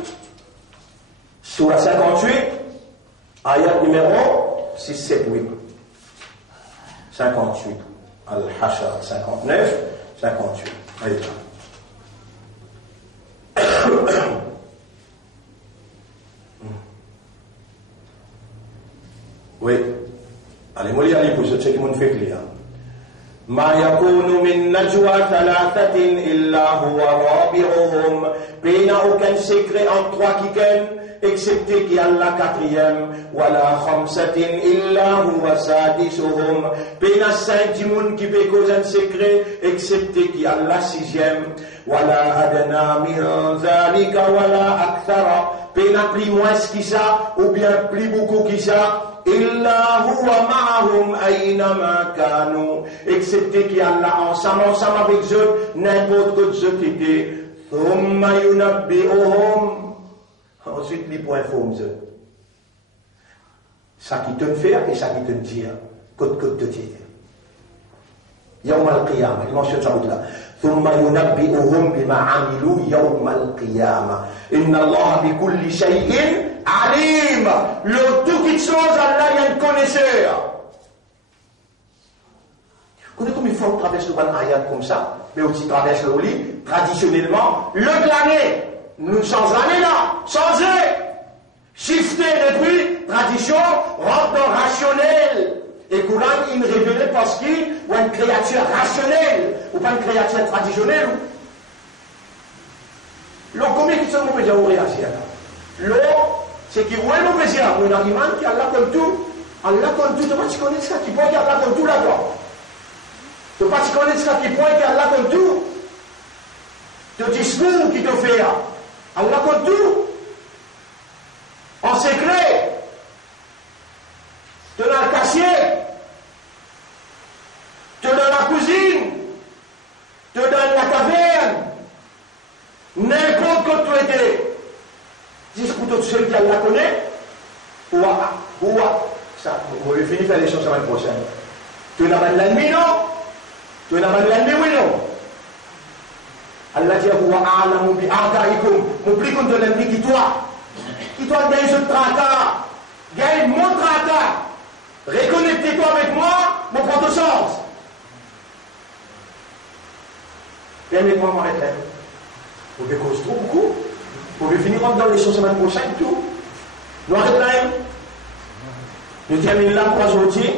Surah 58, ayat numéro 6, 7, 8. 58. Al-Hashar 59, 58. Allez là. Oui. Allez, moi, allez pour ce qui m'ont fait clair. ما يكون من نجوى ثلاثة إلا هو رابعهم. بين aucun secret en trois qui gagnent, excepté qu'il y a la quatrième. ولا خمسة إلا هو سادسهم. بين 5 djimoun qui peut causer un secret, excepté qu'il y a la sixième. ولا أدنى من ذلك ولا أكثر. بين plus moins qui ça, ou bien plus beaucoup qui ça. إلا هو معهم أينما كانوا, excepté qu'il y a là ensemble avec eux, n'importe que eux qui étaient. ثم ينبئهم, ensuite les points informent eux. Ça qui te fait et ça qui te dit, que te dit. يوم القيامة, il mentionne ça là. ثم ينبئهم بما عملوا يوم القيامة. إن الله بكل شيء Alim, le tout qui chose, Allah, il y a une connaisseur. Vous connaissez comme il faut traverser le ban ayat comme ça, mais aussi traverser le lit, traditionnellement, le glaner, nous sans l'année là, changer, shifter depuis tradition, rentre dans rationnel. Et Coran, il révèle parce qu'il y a une créature rationnelle, ou pas une créature traditionnelle. L'eau, combien de choses on peut dire au réagir là? L'eau, c'est qui voit le plaisir, on a l'imam qui Allah comme tout, tu connais ce qui point qui Allah comme tout là-bas. Tu connais ce qui point qui Allah comme tout. Le discours qui te fait, Allah comme tout. En secret, tu dans le casier, tu dans la cuisine, tu dans la taverne, n'importe quoi tu étais. Discours tout seul qui Allah connaît, ou ça, on va finir faire les choses la semaine prochaine. Tu n'as pas de l'ennemi, non? Tu n'as pas de l'ennemi, oui, non? Allah dit, ou a'lamu bi a'da'ikum, m'oublie qu'on te l'ennemi qui toi gagne ce trata, gagne mon trata, reconnectez-toi avec mon proto-sens. Permettez-moi de m'arrêter. Vous pouvez causer trop beaucoup. Vous pouvez finir dans les choses semaine prochaine, tout. Nous arrêtons là. Nous terminons là pour aujourd'hui.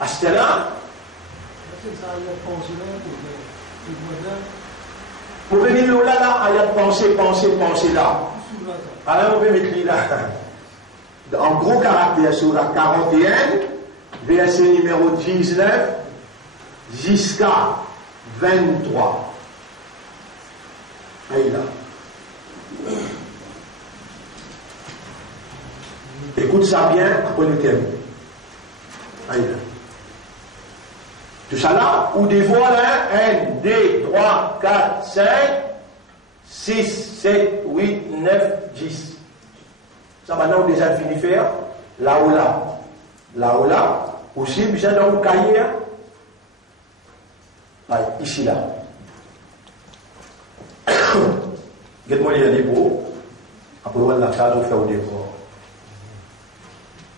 À ce là. Vous pouvez mettre là, il y a penser là. Alors, vous pouvez mettre là. En gros caractère sur la 41, verset numéro 19 jusqu'à 23. Allez là. Écoute ça bien, après le thème. Allez là. Tout ça là, ou des voix là, 1, 2, 3, 4, 5, 6, 7, 8, 9, 10. Ça maintenant, on déjà fini de faire. Là ou là. Là ou là. Aussi, bien dans le cahier. Allez, ici là. Regarde-moi les dépôts. Après, on va la case, on fait au dépôt.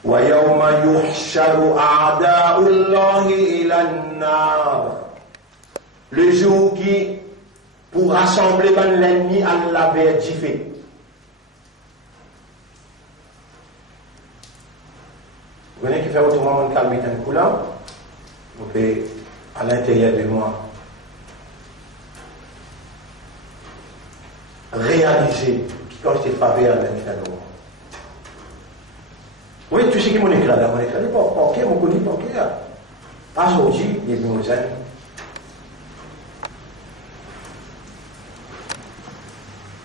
وَيَوْمَ يُحْشَرُ أَعْدَاءُ اللَّهِ إِلَى النَّارِ. Le jour qui, pour rassembler l'ennemi, Allah va être fait. Vous voyez qui fait autrement mon calme un coup là. Vous pouvez, à l'intérieur de moi, réaliser quand je t'ai frappé à l'intérieur de moi. Oui, tu sais qui mon éclat là, mon éclat n'est pas ok, mon connu pas ok là. Pas aujourd'hui, il est bien aux ailes.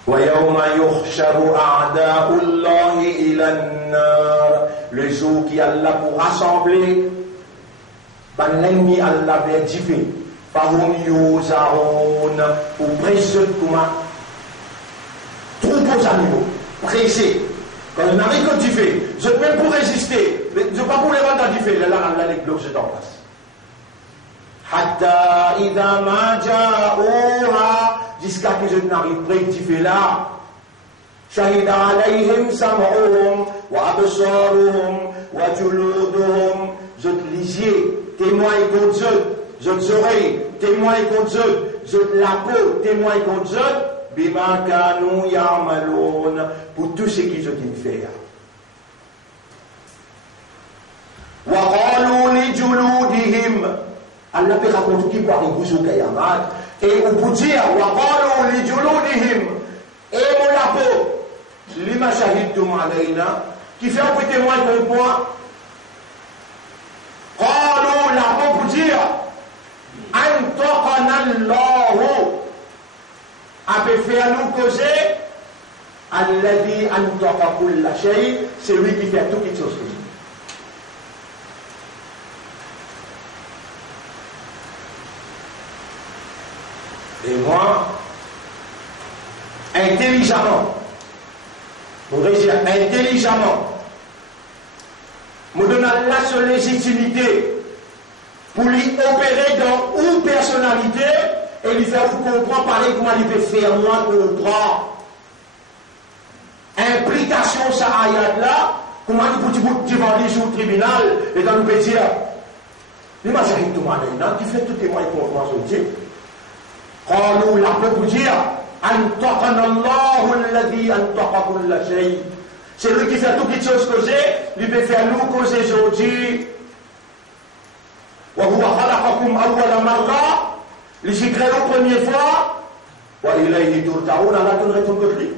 وَيَوْمَ يُحْشَرُ أَعْدَاءُ اللَّهِ إِلَى النَّارِ. Le jour qui Allah pour rassembler, l'ennemi Allah va dire, فَهُمْ يُوزَعُونَ ou pressés comme troupeaux animaux, pressés. Quand je n'arrive que tu fais, je ne même pour résister, je ne vais pas pour les rendre à du fait, là, Allah les bloque, je t'en passe. Hatta idha ma ja'uha, jusqu'à que je n'arrive près que tu fais là. Shahida alayhim sam'uhum, wa absaruhum, wa juluduhum, je te lisier, témoin contre eux, je te oreilles, témoin contre eux, je te la peau, témoin contre eux, bima kanu ya'malun, pour tout ce qu'ils ont fait. Wa qalu li juludihim, Allah peut raconter qui par les bousous kayamat, et on peut dire wa qalu li juludihim, et mon la peau, lima shahidtum alayna, qui fait un peu témoin contre moi. Qalu la peau pour dire antaqana Allahu, a pu faire nous causer, alladhi antaqa kulla shay, c'est lui qui fait toutes les choses. Et moi, intelligemment, vous réussir intelligemment, me donnant la seule légitimité pour lui opérer dans une personnalité et lui faire comprendre, parler comment il peut faire moi comprendre. Implication ça ayat là, comment il peut devant sur le tribunal et dans le peut dire, l'imagine tout le monde, qui fait tout témoin pour moi sur Dieu. Quand nous l'avons pour dire, antaqana Allahu alladhi antaqa kulla shay. C'est lui qui fait toutes les choses causer, il peut faire nous causer aujourd'hui. Wa huwa khalaqakum awwala marra. Il s'est créé la première fois. Wa ilayhi turja'un, Allah te retourne que lui.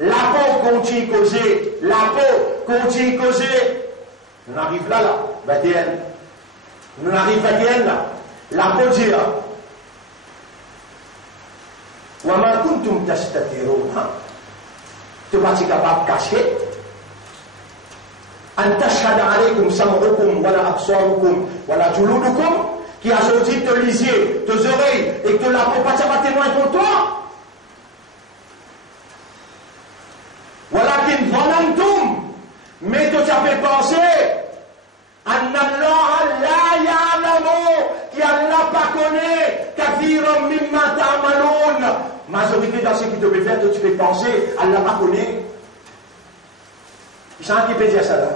La peau continue causer, la peau continue causer. On arrive là, 21. On arrive 21 là. La peau dit là. Wa ma kuntum tastatiruna. Tu vas être capable de cacher. An tashhada alaykum sam'ukum wala absarukum wala juludukum, qui a sorti te lisier, tes oreilles et que la peau pas témoin pour toi. Walakin dhanantum, mais tu as fait penser anna Allah la ya'lamu, qui Allah pas connaît kathiran mimma ta'malun. Majorité dans ce qui te peut faire, tu peux penser Allah pas connaît. Il s'en qui peut dire ça là.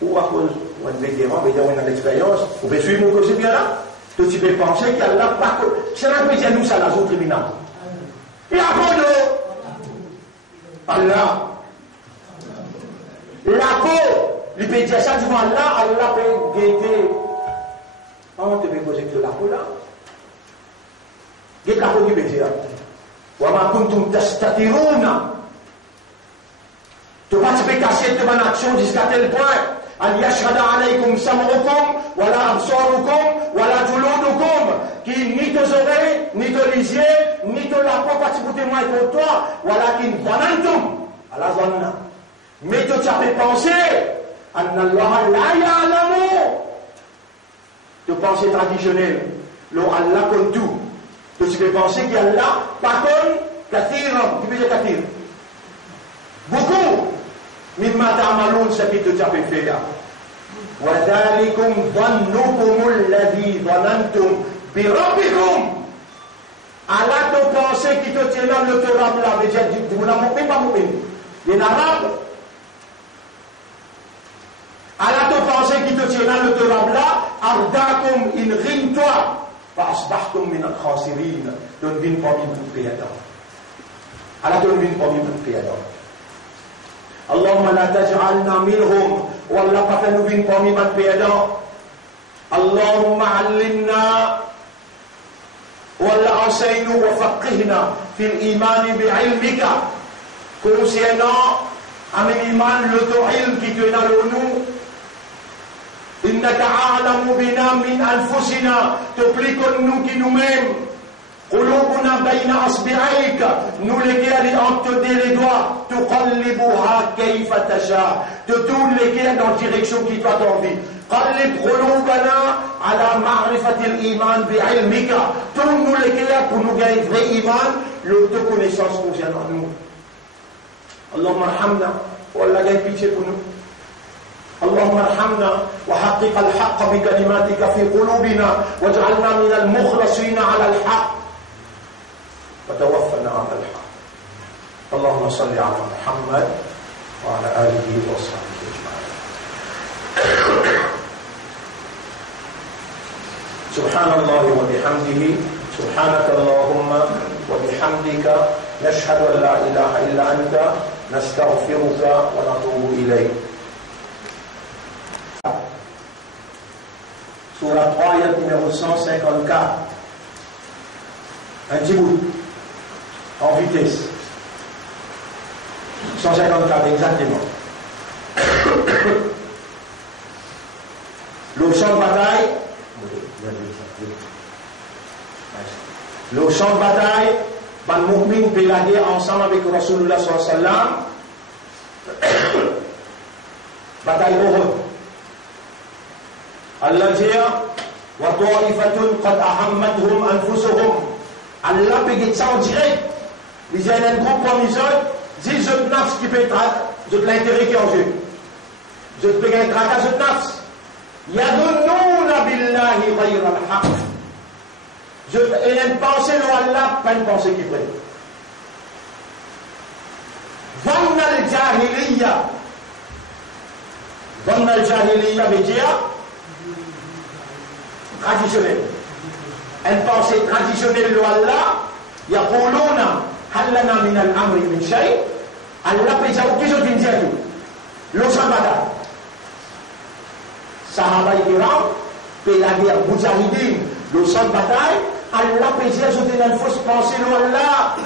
Ou à cause, ou un vétéran, mais on a l'expérience, vous pouvez suivre mon côté bien là. Que tu peux penser qu'Allah pas que. C'est là que nous ça la zone criminelle. Et après Allah. La peau, il peut dire ça devant Allah, Allah peut guetter. On te peut poser que la peau là. Guette la peau qui peut dire. وما كنتم تستترون. Tu vas te casser de mon action jusqu'à tel point. أن يشهد عليكم سمعكم ولا أبصاركم ولا جلودكم qui ni tes oreilles, ni tes yeux, ni tes la peau pas te témoin pour toi. ولكن ظننتم على ظن. Mais tu as pensé أن الله لا يعلم. Tu penses traditionnel. L'eau Allah comme tout. Tu peux penser qu'Allah pas comme kathir. Qui veut dire kathir? Beaucoup. مما تعملون ce que tu as fait là. وذلكم ظنكم الذي ظننتم بربكم. Allah te pensait qui te tient dans le Torah là, mais j'ai dit vous n'avez pas mourir. Les Arabes. Allah te pensait qui te tient dans le Torah là, ardakum in ghimta fa asbahtum min al-khasirin. Donc vin parmi vous perdants. Allah te vin parmi vous perdants. اللهم لا تجعلنا منهم والله قفلوا بين قومي من بيدا اللهم علمنا ولا أوسين وفقهنا في الإيمان بعلمك كوسينا عن الإيمان لتعلم كتنا لونو إنك أعلم بنا من أنفسنا تبلغنا كنومين قلوبنا بين أصبعيك نولكي entre les doigts تقلبها كيف تشاء تدور لكي dans direction qui toi t'envie قلب قلوبنا على معرفة الإيمان بعلمك tourne لكي pour nous gagner vrai iman l'autoconnaissance concernant nous اللهم ارحمنا والله gagne pitié pour nous اللهم ارحمنا وحقق الحق بكلماتك في قلوبنا واجعلنا من المخلصين على الحق وتوفنا على الحق اللهم صل على محمد وعلى آله وصحبه أجمعين سبحان الله وبحمده سبحانك اللهم وبحمدك نشهد أن لا إله إلا أنت نستغفرك ونتوب إليك Surah 3 ayat numéro 154 un petit bout en vitesse 154 exactement le champ de bataille ban mu'min peut la guerre ensemble avec Rasulullah sallallahu alayhi wa sallam bataille Uhud Allah dit wa ta'ifatun qad ahammathum anfusuhum Allah peut dire ça en direct. Il y a un groupe parmi eux, dit je nafs qui peut être, je l'intérêt qui est en jeu. Je peux gagner tracas, je nafs. Yadunnuna billahi ghayra al-haq. Et une pensée de Allah, pas une pensée qui brille. Dhanna al-jahiliya. Dhanna al-jahiliya veut dire traditionnel. Une pensée traditionnelle de Allah, yaquluna hal lana min al-amri min shay. Allah peut dire qu'est-ce que tu dis le champ de bataille. Sahaba kiram peut la guerre Moudjahidine, le champ de bataille, Allah peut dire je t'ai une fausse pensée de Allah.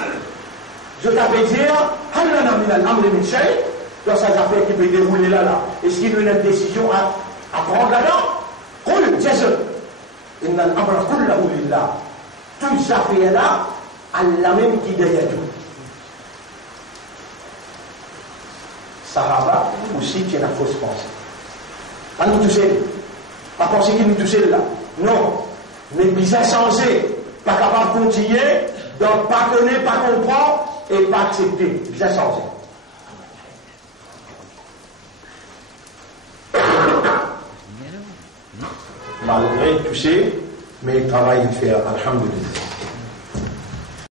Je t'avais dire hal lana min al-amri min shay. Dans ces affaires qui peut dérouler là. Est-ce qu'il y a une décision à prendre là-dedans? Qul jazz. Inna al-amra kullahu lillah. Tout ça fait là, Allah même qui derrière tout. Sahaba aussi qui a une fausse pensée. Pas nous toucher. Pas penser qu'il nous touche là. Non. Mais bizarre changé. Pas capable de continuer. Donc pas connaître, pas comprendre et pas accepter. Bizarre changé. Malgré toucher, mais travail à faire, alhamdulillah.